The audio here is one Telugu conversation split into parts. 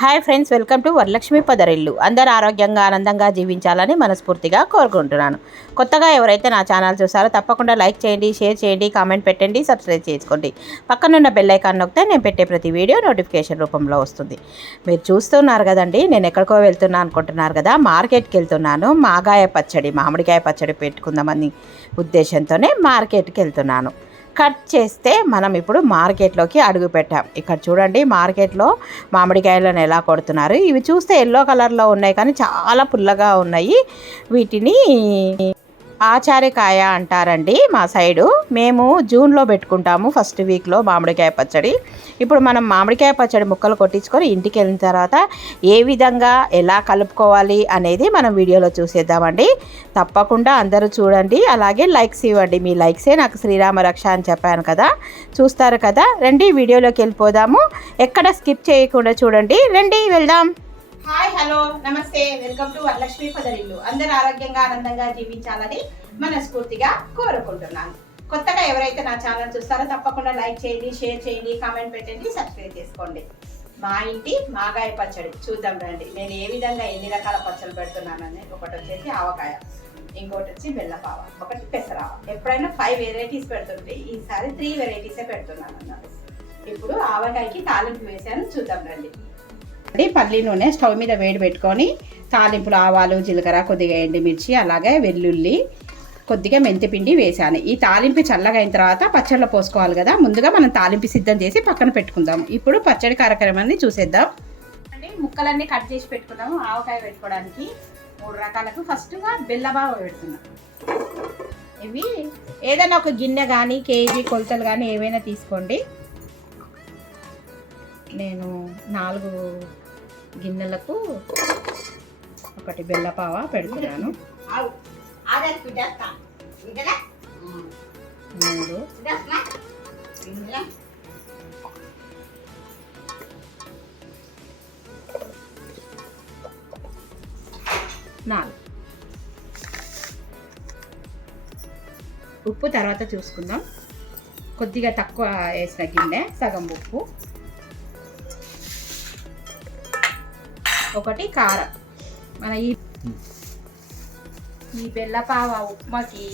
Hi friends, welcome to Varalakshmi పొదరిల్లు. అందరూ ఆరోగ్యంగా ఆనందంగా జీవించాలని మనస్ఫూర్తిగా కోరుకుంటున్నాను. కొత్తగా ఎవరైతే నా ఛానల్ చూసారో తప్పకుండా లైక్ చేయండి, షేర్ చేయండి, కామెంట్ పెట్టండి, సబ్స్క్రైబ్ చేసుకోండి. పక్కనున్న బెల్ ఐకాన్ నొక్కితే నేను పెట్టే ప్రతి వీడియో నోటిఫికేషన్ రూపంలో వస్తుంది. మీరు చూస్తున్నారు కదండి, నేను ఎక్కడికో వెళ్తున్నా అనుకుంటున్నారు కదా, మార్కెట్కి వెళ్తున్నాను. మామిడికాయ పచ్చడి పెట్టుకుందామని ఉద్దేశంతోనే మార్కెట్కి వెళ్తున్నాను. కట్ చేస్తే మనం ఇప్పుడు మార్కెట్లోకి అడుగు పెట్టాం. ఇక్కడ చూడండి, మార్కెట్లో మామిడికాయలను ఎలా కొడుతున్నారు. ఇవి చూస్తే ఎల్లో కలర్లో ఉన్నాయి, కానీ చాలా పుల్లగా ఉన్నాయి. వీటిని ఆచారికాయ అంటారండి మా సైడు. మేము జూన్లో పెట్టుకుంటాము, ఫస్ట్ వీక్లో మామిడికాయ పచ్చడి. ఇప్పుడు మనం మామిడికాయ పచ్చడి ముక్కలు కొట్టించుకొని ఇంటికి వెళ్ళిన తర్వాత ఏ విధంగా ఎలా కలుపుకోవాలి అనేది మనం వీడియోలో చూసేద్దామండి. తప్పకుండా అందరూ చూడండి, అలాగే లైక్స్ ఇవ్వండి. మీ లైక్సే నాకు శ్రీరామ రక్ష అని చెప్పాను కదా, చూస్తారు కదా. రండి వీడియోలోకి వెళ్ళిపోదాము. ఎక్కడ స్కిప్ చేయకుండా చూడండి. రండి వెళ్దాం. హాయ్, హలో, నమస్తే, వెల్కమ్ టు వరలక్ష్మి పొదరిల్లు. అందరూ ఆరోగ్యంగా ఆనందంగా జీవించాలని మనస్ఫూర్తిగా కోరుకుంటున్నాను. కొత్తగా ఎవరైతే నా ఛానల్ చూస్తారో తప్పకుండా లైక్ చేయండి, షేర్ చేయండి, కామెంట్ పెట్టండి, సబ్స్క్రైబ్ చేసుకోండి. మా ఇంటి మాగాయ పచ్చడి చూద్దాం రండి. నేను ఏ విధంగా ఎన్ని రకాల పచ్చళ్ళు పెడుతున్నానని. ఒకటి వచ్చేసి ఆవకాయ, ఇంకోటి వచ్చి బెల్లపావ, ఒకటి పెసరావ. ఎప్పుడైనా 5 వెరైటీస్ పెడుతుంటే ఈసారి 3 వెరైటీసే పెడుతున్నాను అన్నారు. ఇప్పుడు ఆవకాయకి తాలింపు వేసాను, చూద్దాం రండి. పల్లి నూనె స్టవ్ మీద వేడి పెట్టుకొని తాలింపులు ఆవాలు, జీలకర్ర, కొద్దిగా ఎండుమిర్చి, అలాగే వెల్లుల్లి, కొద్దిగా మెంతిపిండి వేసాను. ఈ తాలింపు చల్లగా అయిన తర్వాత పచ్చడిలో పోసుకోవాలి కదా, ముందుగా మనం తాలింపు సిద్ధం చేసి పక్కన పెట్టుకుందాం. ఇప్పుడు పచ్చడి కార్యక్రమాన్ని చూసేద్దాం. అంటే ముక్కలన్నీ కట్ చేసి పెట్టుకుందాము. ఆవకాయ పెట్టుకోవడానికి 3 రకాలకు ఫస్ట్గా బెల్లబావ పెడుతున్నాం. ఇవి ఏదైనా ఒక గిన్నె కానీ కేజీ కొలతలు కానీ ఏవైనా తీసుకోండి. నేను 4 గిన్నెలకు ఒకటి బెల్లపావ పెడుతున్నాను. 3 4 ఉప్పు తర్వాత చూసుకుందాం. కొద్దిగా తక్కువ వేసిన గిన్నె సగం ఉప్పు, ఒకటి కారం. మన ఈ బెల్లపావ ఉప్మాకి,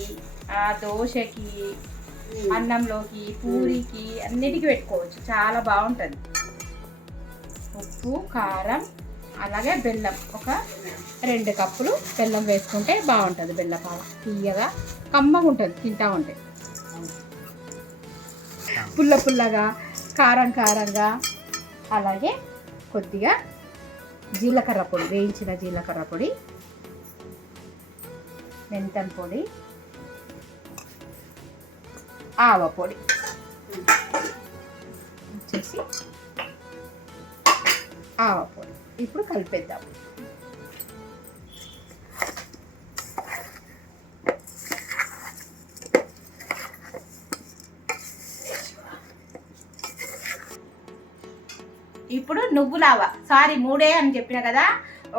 దోశకి, అన్నంలోకి, పూరికి అన్నిటికీ పెట్టుకోవచ్చు, చాలా బాగుంటుంది. ఉప్పు, కారం, అలాగే బెల్లం ఒక 2 కప్పులు బెల్లం వేసుకుంటే బాగుంటుంది. బెల్లపావ తీయగా కమ్మగా ఉంటుంది, తింటా ఉంటే పుల్ల పుల్లగా, కారం కారంగా. అలాగే కొద్దిగా జీలకర్ర పొడి, వేయించిన జీలకర్ర పొడి, మెంతం పొడి, ఆవ పొడి వచ్చేసి ఆవ పొడి. ఇప్పుడు కలిపేద్దాం. ఇప్పుడు నువ్వులావ, సారీ 3 అని చెప్పిన కదా.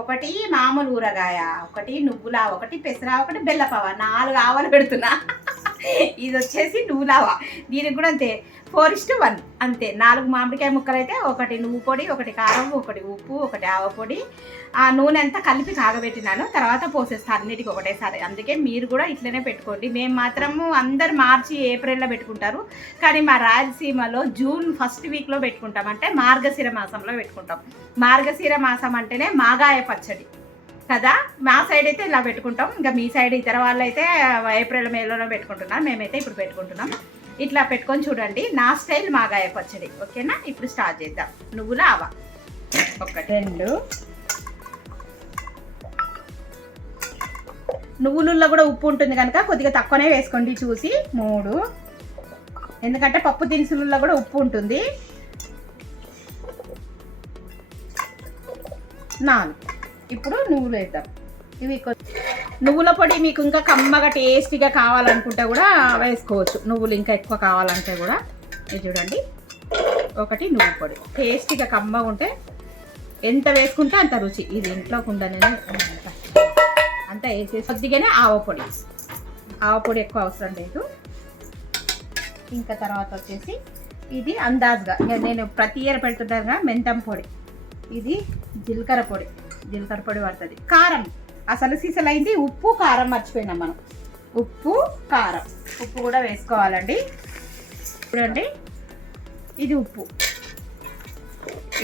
ఒకటి మామూలు ఊరగాయ, ఒకటి నువ్వులావ, ఒకటి పెసరా, ఒకటి బెల్లపావ. 4 ఆవలు పెడుతున్నా. ఇది వచ్చేసి నువ్వులావ. దీనికి కూడా అంతే 4:1 అంతే. 4 మామిడికాయ ముక్కలు అయితే ఒకటి నువ్వు పొడి, ఒకటి కారం, ఒకటి ఉప్పు, ఒకటి ఆవ పొడి. ఆ నూనె అంతా కలిపి కాగబెట్టినాను, తర్వాత పోసేస్తాను అన్నిటికీ ఒకటేసారి. అందుకే మీరు కూడా ఇట్లనే పెట్టుకోండి. మేము మాత్రము అందరు మార్చి ఏప్రిల్లో పెట్టుకుంటారు, కానీ మా రాయలసీమలో జూన్ ఫస్ట్ వీక్లో పెట్టుకుంటాం. అంటే మార్గశిర మాసంలో పెట్టుకుంటాం. మార్గశిర మాసం అంటేనే మాగాయ పచ్చడి కదా. మా సైడ్ అయితే ఇలా పెట్టుకుంటాం. ఇంకా మీ సైడ్ ఇతర వాళ్ళు అయితే ఏప్రిల్ మేలోనే పెట్టుకుంటున్నాం. మేమైతే ఇప్పుడు పెట్టుకుంటున్నాం. ఇట్లా పెట్టుకొని చూడండి. నా స్టైల్ మాగాయ పచ్చడి, ఓకేనా? ఇప్పుడు స్టార్ట్ చేద్దాం. నువ్వుల ఆవ 1 2, నువ్వులలో కూడా ఉప్పు ఉంటుంది కనుక కొద్దిగా తక్కువనే వేసుకోండి చూసి. 3, ఎందుకంటే పప్పు దినుసులలో కూడా ఉప్పు ఉంటుంది. 4, ఇప్పుడు నువ్వులు వేద్దాం. ఇవి నువ్వుల పొడి మీకు ఇంకా కమ్మగా టేస్టీగా కావాలనుకుంటే కూడా వేసుకోవచ్చు. నువ్వులు ఇంకా ఎక్కువ కావాలంటే కూడా. ఇది చూడండి, 1 నువ్వు పొడి. టేస్టీగా కమ్మగా ఉంటే ఎంత వేసుకుంటే అంత రుచి. ఇది ఇంట్లో కుండనే అంతా వేసేసి కొద్దిగానే ఆవ పొడి ఎక్కువ అవసరం లేదు. ఇంకా తర్వాత వచ్చేసి ఇది అందాజ్గా నేను ప్రతి ఇయర్ పెడుతున్నానుగా మెంతం పొడి ఇది జీలకర్ర పొడి పడుతుంది. కారం అసలు సిసలైంది ఉప్పు కారం మర్చిపోయినాం మనం. ఉప్పు కారం ఉప్పు కూడా వేసుకోవాలండి. చూడండి ఇది ఉప్పు,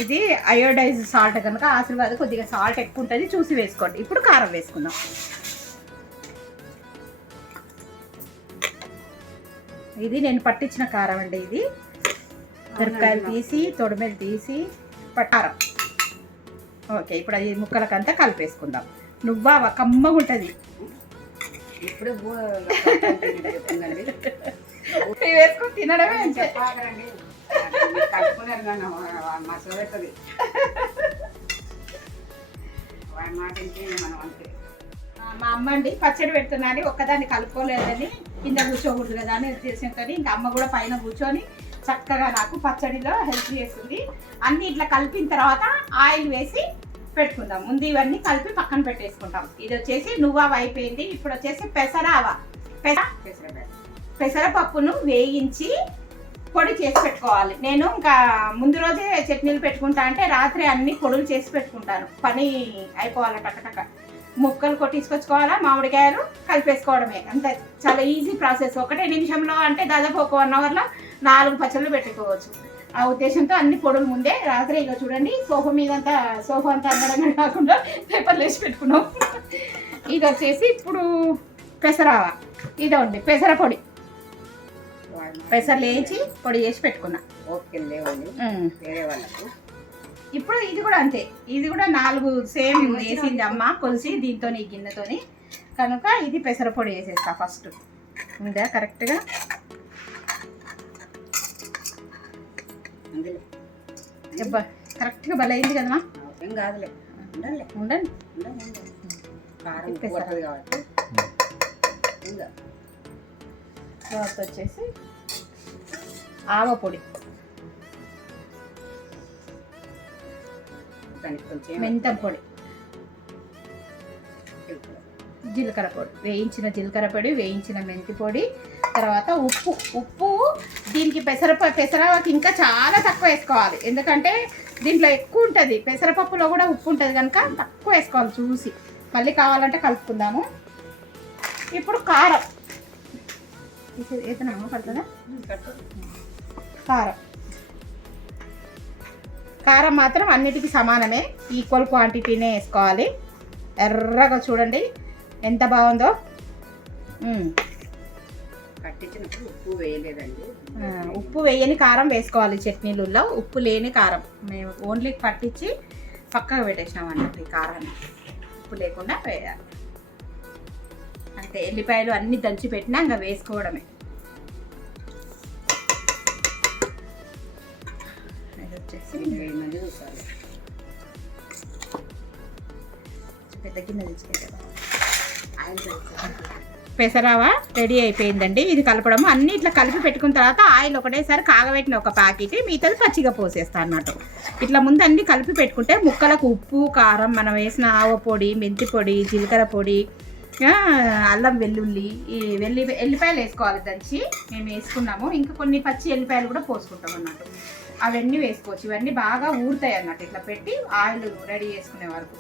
ఇది అయోడైజ్ సాల్ట్ కనుక ఆశీర్వాద్ కొద్దిగా సాల్ట్ ఎక్కువ ఉంటుంది, చూసి వేసుకోండి. ఇప్పుడు కారం వేసుకుందాం. ఇది నేను పట్టించిన కారం అండి. ఇది మిరపకాయలు తీసి తొడిమెలు తీసి కారం. ఓకే, ఇప్పుడు అది ముక్కలకంతా కలిపేసుకుందాం. నువ్వా కమ్మగా ఉంటుంది. ఇప్పుడు వేసుకొని తినడమే కలుపుకున్నారు కానీ మసాలా అవుతుంది వాడి మాట మనం అంతే. మా అమ్మ అండి పచ్చడి పెడుతున్నాను, ఒక్కదాన్ని కలుపుకోలేదని కింద కూర్చోకూడదు కదా అని చేసేంతో ఇంకా అమ్మ కూడా పైన కూర్చొని చక్కగా నాకు పచ్చడిలో హెల్ప్ చేస్తుంది. అన్ని ఇట్లా కలిపిన తర్వాత ఆయిల్ వేసి పెట్టుకుందాం. ముందు ఇవన్నీ కలిపి పక్కన పెట్టేసుకుంటాం. ఇది వచ్చేసి నువ్వావ అయిపోయింది. ఇప్పుడు వచ్చేసి పెసరావ. పెసరపప్పును వేయించి పొడి చేసి పెట్టుకోవాలి. నేను ఇంకా ముందు రోజే చట్నీలు పెట్టుకుంటా అంటే రాత్రి అన్ని పొడులు చేసి పెట్టుకుంటాను. పని అయిపోవాలి టక్క ముక్కలు కొట్టించుకొచ్చుకోవాలా, మామిడికాయలు కలిపేసుకోవడమే. అంత చాలా ఈజీ ప్రాసెస్. 1 నిమిషంలో అంటే దాదాపు ఒక 1 అవర్లో 4 పచ్చళ్ళు పెట్టుకోవచ్చు. ఆ ఉద్దేశంతో అన్ని పొడులు ముందే రాత్రి ఇలా చూడండి సోఫా అంతా అందడంగా కాకుండా పేపర్లు వేసి పెట్టుకున్నాం. ఇది వచ్చేసి ఇప్పుడు పెసరావ. ఇదండి పెసర పొడి. పెసర్లు వేయించి పొడి చేసి పెట్టుకున్నా. ఓకే లేవండి వేరే వాళ్ళకు. ఇప్పుడు ఇది కూడా అంతే. ఇది కూడా 4 సేమ్ వేసింది అమ్మ కొలిసి దీంతో ఈ గిన్నెతోని కనుక ఇది పెసర పొడి వేసేస్తా ఫస్ట్. ఉందా కరెక్ట్గా? కరెక్ట్గా భలే అయింది కదమ్మా. ఏం కాదులే, ఉండండి. కారం పడుతుంది కాబట్టి. తర్వాత వచ్చేసి ఆవ పొడి, మెంతం పొడి, జీలకర్ర పొడి, వేయించిన జీలకర్ర పొడి, వేయించిన మెంతి పొడి, తర్వాత ఉప్పు దీనికి పెసరపప్పుకి ఇంకా చాలా తక్కువ వేసుకోవాలి. ఎందుకంటే దీంట్లో ఎక్కువ ఉంటుంది, పెసరపప్పులో కూడా ఉప్పు ఉంటుంది కనుక తక్కువ వేసుకోవాలి చూసి. మళ్ళీ కావాలంటే కలుపుకుందాము. ఇప్పుడు కారం ఏదైనా పడుతుందా? కారం మాత్రం అన్నిటికీ సమానమే, ఈక్వల్ క్వాంటిటీనే వేసుకోవాలి. ఎర్రగా చూడండి ఎంత బాగుందో. పట్టించినప్పుడు ఉప్పు వేయలేదండి. ఉప్పు వేయని కారం వేసుకోవాలి చట్నీలలో. ఉప్పు లేని కారం మేము ఓన్లీ పట్టించి పక్కకు పెట్టేసినాం అన్నట్టు. ఈ కారాన్ని ఉప్పు లేకుండా వేయాలి అంటే ఎల్లిపాయలు అన్నీ దంచి పెట్టినా ఇంకా వేసుకోవడమే. ఇది వచ్చేసి పెద్ద గిన్నె తెచ్చుకుంటాం. పెసరావా రెడీ అయిపోయిందండి. ఇది కలపడము అన్నీ ఇట్లా కలిపి పెట్టుకున్న తర్వాత ఆయిల్ ఒకటేసారి కాగబెట్టిన ఒక ప్యాకెట్ మిగతాది పచ్చిగా పోసేస్తా అన్నట్టు. ఇట్లా ముందు అన్నీ కలిపి పెట్టుకుంటే ముక్కలకు ఉప్పు కారం, మనం వేసిన ఆవ పొడి, మెంతి పొడి, జీలకర్ర పొడి, అల్లం వెల్లుల్లి, ఎల్లిపాయలు వేసుకోవాలి దంచి. మేము వేసుకున్నాము. ఇంకా కొన్ని పచ్చి ఎల్లిపాయలు కూడా పోసుకుంటాం అన్నట్టు. అవన్నీ వేసుకోవచ్చు. ఇవన్నీ బాగా ఊరుతాయి అన్నట్టు ఇట్లా పెట్టి ఆయిల్ రెడీ చేసుకునే వరకు.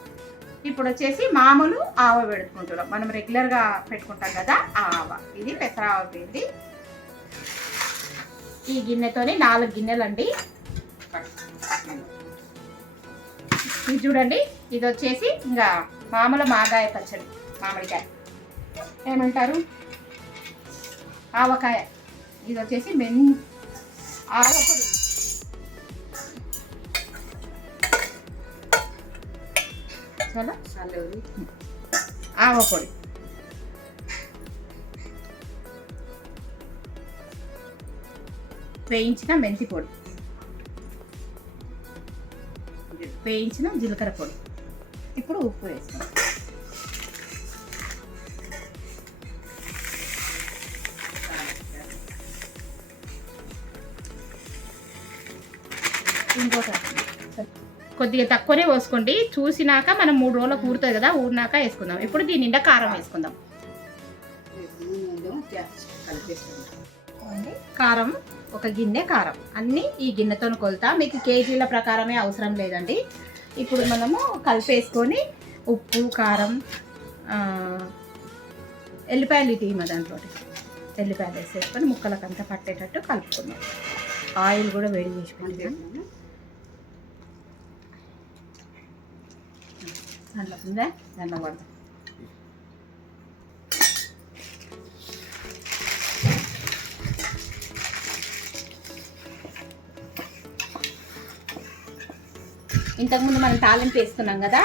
ఇప్పుడు వచ్చేసి మామూలు ఆవ పెట్టుకుంటున్నాం. మనం రెగ్యులర్గా పెట్టుకుంటాం కదా ఆ ఆవ. ఇది పెసరావ పిండి. ఈ గిన్నెతోని 4 గిన్నెలండి. ఇది చూడండి. ఇది వచ్చేసి ఇంకా మామూలు మాగాయ పచ్చడి, మామిడికాయ ఏమంటారు, ఆవకాయ. ఇది వచ్చేసి ఆవ పొడి. చాలా ఆవ పొడి, వేయించిన మెంతి పొడి, వేయించిన జీలకర్ర పొడి. ఇప్పుడు ఉప్పు వేస్తాం. ఇంకోటి కొద్దిగా తక్కువనే పోసుకోండి. చూసినాక మనం 3 రోజులకు ఊరుతుంది కదా, ఊరినాక వేసుకుందాం. ఇప్పుడు దీని నిండా కారం వేసుకుందాం. కారం 1 గిన్నె కారం. అన్నీ ఈ గిన్నెతో కొలుతా. మీకు కేజీల ప్రకారమే అవసరం లేదండి. ఇప్పుడు మనము కలిపేసుకొని ఉప్పు కారం ఎల్లిపాయలు తీయమ దాంట్లో ఎల్లిపాయలు వేసేసుకొని ముక్కలకంతా పట్టేటట్టు కలుపుకుందాం. ఆయిల్ కూడా వేడి చేసి పెట్టుకున్నాము. దాంట్లో ఉందా దాంట్లో పడదాం. ఇంతకుముందు మనం తాలింపు వేసుకున్నాం కదా,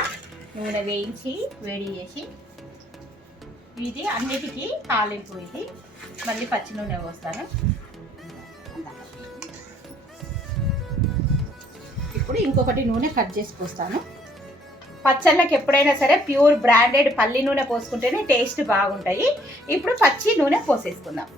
నూనె వేయించి వేడి చేసి ఇది అన్నిటికీ తాలింపు. ఇది మళ్ళీ పచ్చి నూనె పోస్తాను. ఇప్పుడు ఇంకొకటి నూనె కట్ చేసి పోస్తాను. పచ్చళ్ళకి ఎప్పుడైనా సరే ప్యూర్ బ్రాండెడ్ పల్లి నూనె పోసుకుంటేనే టేస్ట్ బాగుంటాయి. ఇప్పుడు పచ్చి నూనె పోసేసుకుందాం.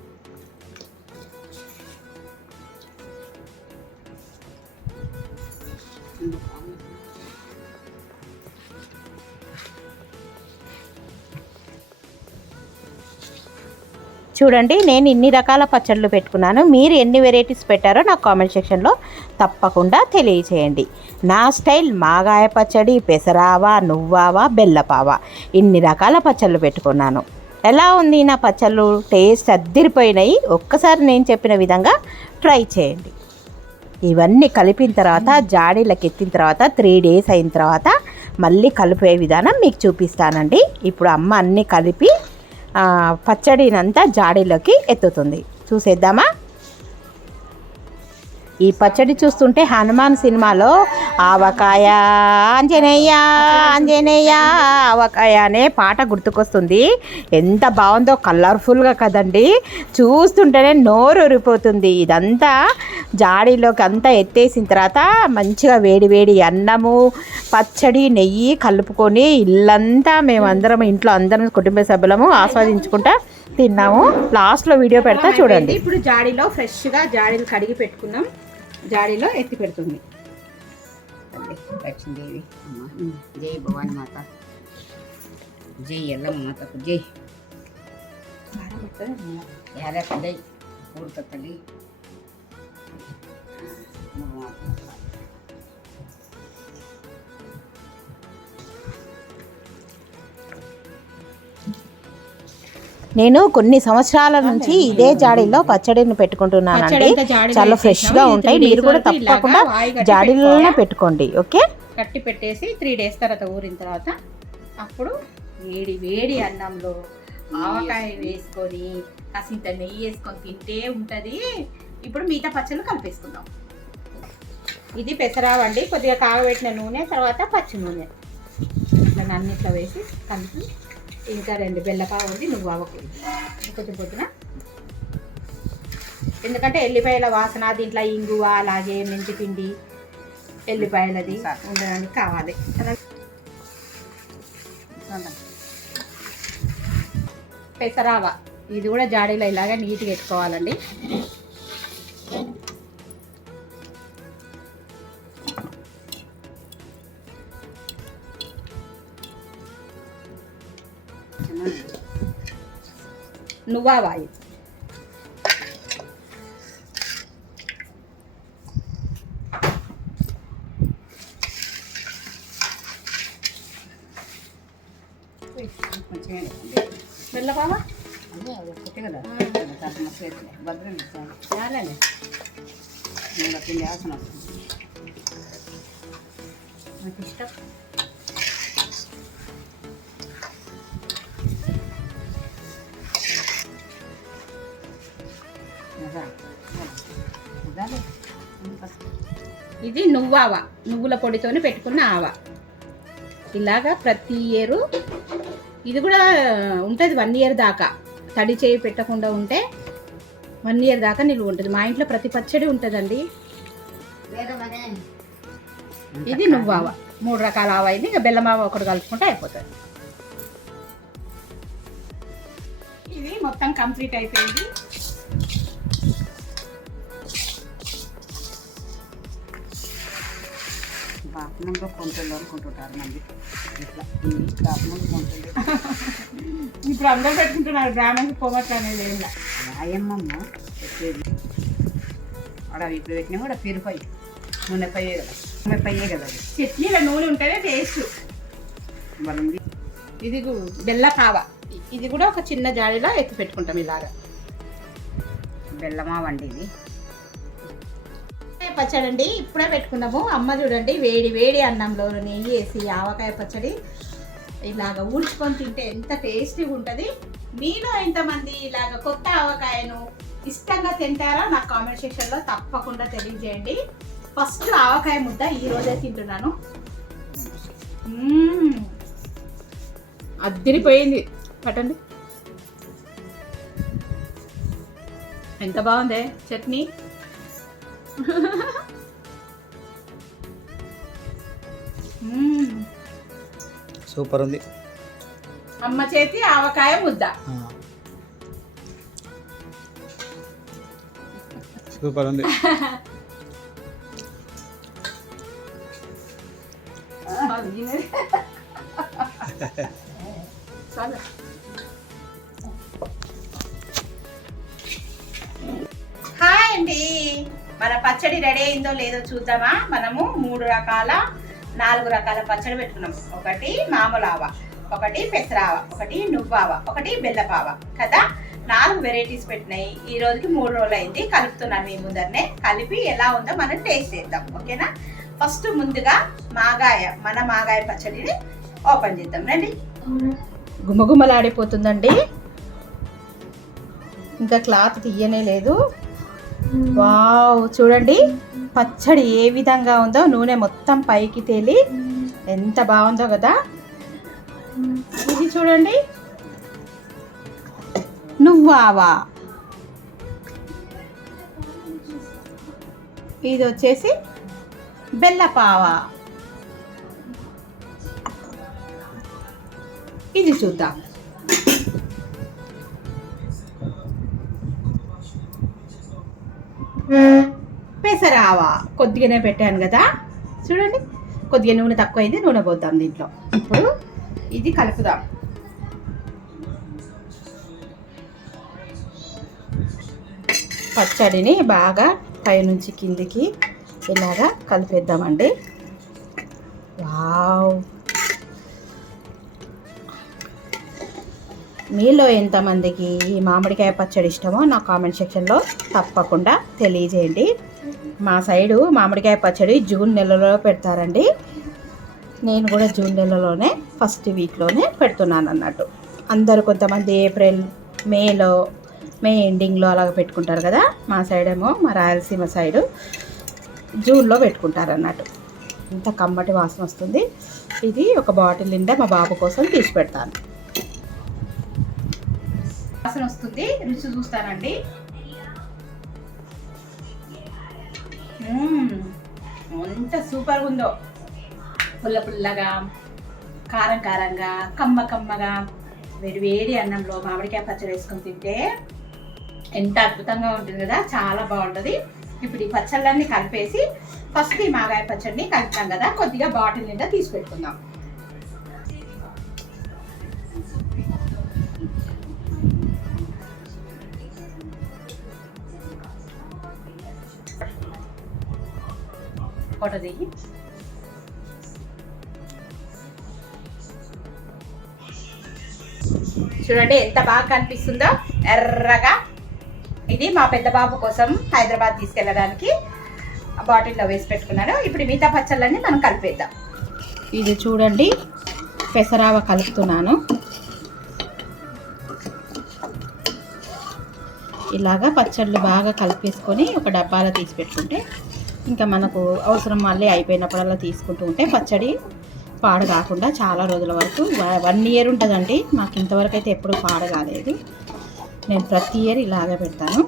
చూడండి, నేను ఇన్ని రకాల పచ్చళ్ళు పెట్టుకున్నాను. మీరు ఎన్ని వెరైటీస్ పెట్టారో నాకు కామెంట్ సెక్షన్లో తప్పకుండా తెలియచేయండి. నా స్టైల్ మాగాయ పచ్చడి, పెసరావా, నువ్వావా, బెల్లపావా, ఇన్ని రకాల పచ్చళ్ళు పెట్టుకున్నాను. ఎలా ఉంది నా పచ్చళ్ళు? టేస్ట్ అద్దిరిపోయినాయి. ఒక్కసారి నేను చెప్పిన విధంగా ట్రై చేయండి. ఇవన్నీ కలిపిన తర్వాత జాడీలకు ఎత్తిన తర్వాత 3 days అయిన తర్వాత మళ్ళీ కలిపే విధానం మీకు చూపిస్తానండి. ఇప్పుడు అమ్మ అన్నీ కలిపి పచ్చడినంతా జాడీలోకి ఎత్తుతుంది. చూసేద్దామా? ఈ పచ్చడి చూస్తుంటే హనుమాన్ సినిమాలో ఆవకాయ ఆంజనేయ ఆంజనేయ ఆవకాయ అనే పాట గుర్తుకొస్తుంది. ఎంత బాగుందో, కలర్ఫుల్గా కదండి. చూస్తుంటేనే నోరు ఊరిపోతుంది. ఇదంతా జాడీలోకి అంతా ఎత్తేసిన తర్వాత మంచిగా వేడి వేడి అన్నము, పచ్చడి, నెయ్యి కలుపుకొని ఇల్లంతా మేమందరం ఇంట్లో అందరం కుటుంబ సభ్యులము ఆస్వాదించుకుంటా తిన్నాము. లాస్ట్లో వీడియో పెడతా చూడండి. ఇప్పుడు జాడీలో ఫ్రెష్గా జాడీలు కడిగి పెట్టుకున్నాం. జాడీలో ఎత్తి పెడుతుంది. లక్ష్మీదేవి అమ్మ, జై భవాని మాత, జై ఎల్లమ్మ మాతకు జై. యాలక జై ఊరుక తల్లి. నేను కొన్ని సంవత్సరాల నుంచి ఇదే జాడీలో పచ్చడిని పెట్టుకుంటున్నానండి. చాలా ఫ్రెష్గా ఉంటాయి. మీరు కూడా తప్పకుండా జాడీలోనే పెట్టుకోండి. ఓకే, కట్టి పెట్టేసి 3 days తర్వాత ఊరిన తర్వాత అప్పుడు వేడి వేడి అన్నంలో ఆవకాయ వేసుకొని కాసింత నెయ్యి వేసుకొని తింటే ఉంటుంది. ఇప్పుడు మిగతా పచ్చళ్ళు కలిపేసుకుందాం. ఇది పెసరావండి. కొద్దిగా కాగబెట్టిన నూనె, తర్వాత పచ్చి నూనె ఇట్లా అన్నిట్లో వేసి కలిపి, ఇంకా 2 బెల్లపావు ఉంది, నువ్వు అవ్వకూడదు కొంచెం పొద్దున. ఎందుకంటే ఎల్లిపాయల వాసన దీంట్లో ఇంగువ, అలాగే మెంతిపిండి, ఎల్లిపాయలది ఉండడానికి కావాలి. పెసరావ ఇది కూడా జాడీలో ఇలాగా నీట్గా పెట్టుకోవాలండి. నువ్వావాయి బెల్లపావా ఒకటే కదా భద్రం చాలండి. పిండి ఆసన వస్తుంది నాకు ఇష్టం. ఇది నువ్వావా, నువ్వుల పొడితోని పెట్టుకున్న ఆవా. ఇలాగా ప్రతి ఇయర్ ఇది కూడా ఉంటుంది 1 year దాకా. తడి చేయి పెట్టకుండా ఉంటే 1 year దాకా నిలువ ఉంటుంది. మా ఇంట్లో ప్రతి పచ్చడి ఉంటుందండి. ఇది నువ్వావా, 3 రకాల ఆవా. ఇది ఇంకా బెల్లమావ ఒకటి కలుపుకుంటే అయిపోతుంది. ఇది మొత్తం కంప్లీట్ అయిపోయింది. బాత్రూంలో కొంటలు అనుకుంటుంటారు మంది. ఇట్లా బాత్రూంలో కొంటలు ఇప్పుడు అందరూ పెట్టుకుంటున్నారు. బ్రాహ్మణ్కి పొగట్లు అనేది ఏం లేదు. రాయమ్మమ్మ పెట్టేది అక్కడ ఇప్పుడు పెట్టినా కూడా ప్యూరిఫై నూనె పోయే కదా. పైనే కదా అది. చట్నీలో నూనె ఉంటేనే టేస్ట్. మనం ఇది బెల్ల కావ, ఇది కూడా ఒక చిన్న జాడీలో ఎత్తి పెట్టుకుంటాం ఇలాగా. బెల్లమా వండి ఇది పచ్చడి అండి ఇప్పుడే పెట్టుకున్నాము. అమ్మ చూడండి వేడి వేడి అన్నంలో నెయ్యి వేసి ఆవకాయ పచ్చడి ఇలాగ ఊడ్చుకొని తింటే ఎంత టేస్టీగా ఉంటుంది. మీలో ఎంతమంది ఇలాగ కొత్త ఆవకాయను ఇష్టంగా తింటారో నాకు కామెంట్ సెక్షన్లో తప్పకుండా తెలియజేయండి. ఫస్ట్ ఆవకాయ ముద్ద ఈ రోజే తింటున్నాను. అద్దిరిపోయింది పట్టండి, ఎంత బాగుంది చట్నీ. సూపర్ ఉంది. అమ్మ చేతి ఆవకాయ ముద్ద సూపర్ ఉంది. హాయ్ అండి, మన పచ్చడి రెడీ అయిందో లేదో చూద్దామా. మనము 4 రకాల పచ్చడి పెట్టుకున్నాం. ఒకటి మామూలు ఆవ, ఒకటి పెసరావ, ఒకటి నువ్వావ, ఒకటి బెల్లపావ కదా. 4 వెరైటీస్ పెట్టినాయి. ఈ రోజుకి 3 రోజులు అయింది. కలుపుతున్నాను మీ ముందరనే. కలిపి ఎలా ఉందో మనం టేస్ట్ చేద్దాం, ఓకేనా. ఫస్ట్ ముందుగా మన మాగాయ పచ్చడిని ఓపెన్ చేద్దాం రండి. గుమగుమలాడిపోతుందండి, ఇంకా క్లాత్ తీయనే లేదు. వావ్, చూడండి పచ్చడి ఏ విధంగా ఉందో. నూనె మొత్తం పైకి తేలి ఎంత బాగుందో కదా. ఇది చూడండి నువ్వావా, ఇది వచ్చేసి బెల్లపావా. ఇది చూద్దాం. పెసరావా కొద్దిగానే పెట్టాను కదా, చూడండి కొద్దిగా నూనె తక్కువైంది. నూనె పోద్దాం దీంట్లో. ఇప్పుడు ఇది కలుపుదాం. పచ్చడిని బాగా పైనుంచి కిందికి ఇలాగా కలిపేద్దామండి. వావ్, మీలో ఎంతమందికి ఈ మామిడికాయ పచ్చడి ఇష్టమో నా కామెంట్ సెక్షన్లో తప్పకుండా తెలియజేయండి. మా సైడు మామిడికాయ పచ్చడి జూన్ నెలలో పెడతారండి. నేను కూడా జూన్ నెలలోనే ఫస్ట్ వీక్లోనే పెడుతున్నాను అన్నట్టు. అందరూ కొంతమంది ఏప్రిల్ మే ఎండింగ్లో అలాగ పెట్టుకుంటారు కదా. మా సైడ్ ఏమో మా రాయలసీమ సైడు జూన్లో పెట్టుకుంటారు అన్నట్టు. ఇంత కమ్మటి వాసన వస్తుంది. ఇది ఒక బాటిల్ నిండా మా బాబు కోసం తీసి పెడతాను. వాసన వస్తుంది, రుచి చూస్తానండి. ఎంత సూపర్గా ఉందో. పుల్ల పుల్లగా, కారం కారంగా, కమ్మ కమ్మగా వేడి వేడి అన్నంలో మామిడికాయ పచ్చడి వేసుకొని తింటే ఎంత అద్భుతంగా ఉంటుంది కదా. చాలా బాగుంటుంది. ఇప్పుడు ఈ పచ్చళ్ళన్నీ కలిపేసి ఫస్ట్ ఈ మాగాయ పచ్చడిని కలిపాం కదా, కొద్దిగా బాటిల్ నిండా తీసి పెట్టుకుందాం. ఫోటో దిగి చూడండి ఎంత బాగా కనిపిస్తుందో ఎర్రగా. ఇది మా పెద్ద బాబు కోసం హైదరాబాద్ తీసుకెళ్ళడానికి బాటిల్లో వేసి పెట్టుకున్నాను. ఇప్పుడు మిగతా పచ్చళ్ళన్నీ మనం కలిపేద్దాం. ఇది చూడండి పెసరావ కలుపుతున్నాను. ఇలాగా పచ్చళ్ళు బాగా కలిపేసుకొని ఒక డబ్బాలో తీసి పెట్టుకుంటే ఇంకా మనకు అవసరం మళ్ళీ అయిపోయినప్పుడల్లా తీసుకుంటూ ఉంటే పచ్చడి పాడు కాకుండా చాలా రోజుల వరకు 1 ఇయర్ ఉంటుందండి. మాకు ఇంతవరకు అయితే ఎప్పుడు పాడు కాలేదు. నేను ప్రతి ఇయర్ ఇలాగే పెడతాను.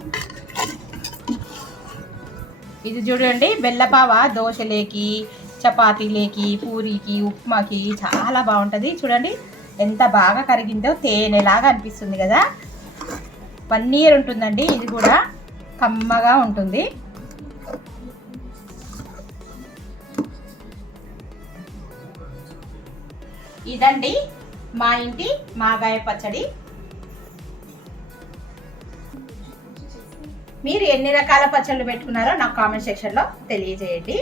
ఇది చూడండి బెల్లపావ దోశలేకి, చపాతీలేకి, పూరీకి, ఉప్మాకి చాలా బాగుంటుంది. చూడండి ఎంత బాగా కరిగిందో, తేనెలాగా అనిపిస్తుంది కదా. 1 ఇయర్ ఉంటుందండి. ఇది కూడా కమ్మగా ఉంటుంది. ఇదండి మా ఇంటి మాగాయ పచ్చడి. మీరు ఎన్ని రకాల పచ్చళ్ళు పెట్టుకున్నారో నాకు కామెంట్ సెక్షన్లో తెలియజేయండి.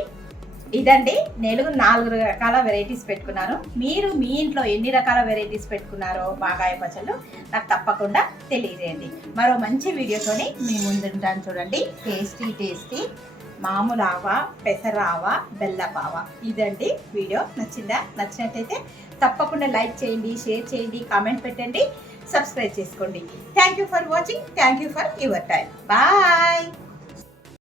ఇదండి నేను 4 రకాల వెరైటీస్ పెట్టుకున్నాను. మీరు మీ ఇంట్లో ఎన్ని రకాల వెరైటీస్ పెట్టుకున్నారో మాగాయ పచ్చళ్ళు నాకు తప్పకుండా తెలియజేయండి. మరో మంచి వీడియోతోని మీ ముందుంటాను. చూడండి, టేస్టీ మామూలు ఆవా, పెసరావా, బెల్లపావా. ఇదండి వీడియో. నచ్చినట్టయితే తప్పకుండా లైక్ చేయండి, షేర్ చేయండి, కామెంట్ పెట్టండి, సబ్స్క్రైబ్ చేసుకోండి. Thank you for watching. Thank you for your time. Bye.